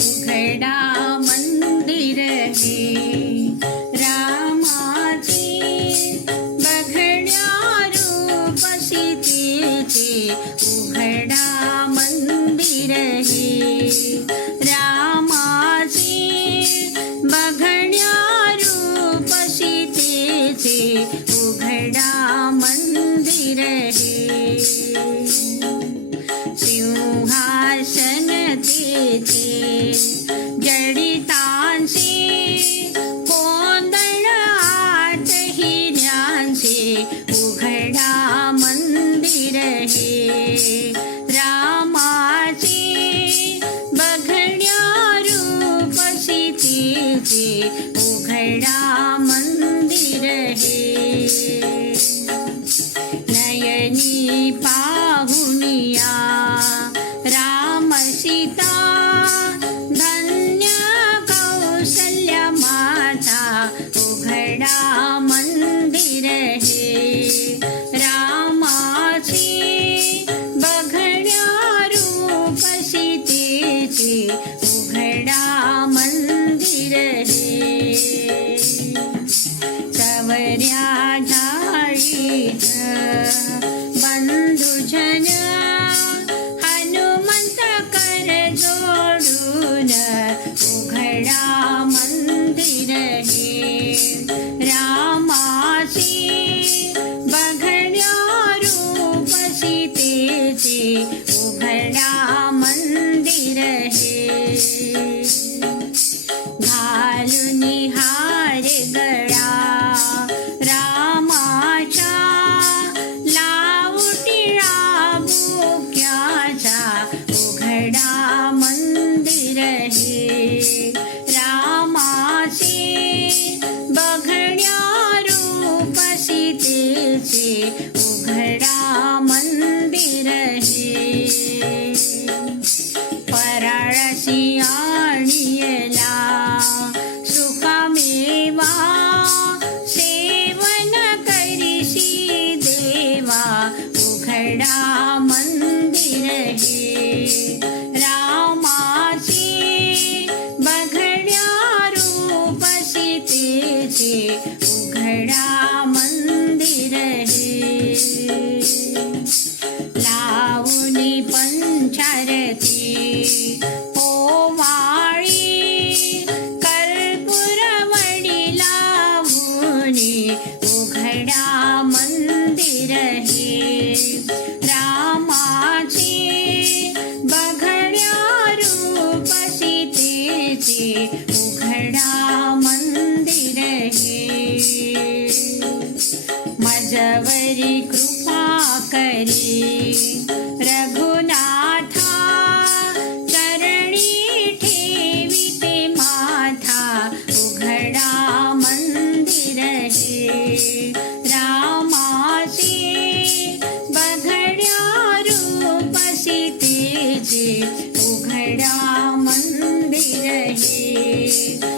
उघडा मंदिर हे रामाचे बघण्या रूप सीतेचे उघडा मंदिर हे रामाचे बघण्या रूप सीतेचे उघडा मंदिर हे सिंहासन तेथे कोंदण आठ हिऱ्यांचे उघडा मंदिर हे. रूप सीतेचे उघडा मंदिर हे. नयनी पाहुनिया राम सवऱ्या झाळीत बंधुजन हनुमंत कर जोडून उघडा मंदिर हे रामाचे बघण्या रूप सीतेचे उघडा मंदिर हे सीतेचे उघडा मंदिर हे पराळसी आणियला सुखमेवा सेवन करिसी देवा उघडा मंदिर हे रामाचे बघड्या पंचारती ओवाळी कर्पूर वडी लावणी उघडा मंदिर हे रामाचे बघड्या रूप सीतेचे उघडा मंदिर हे मजवरी कृपा करी सीतेचे घड़ा मंदिर हे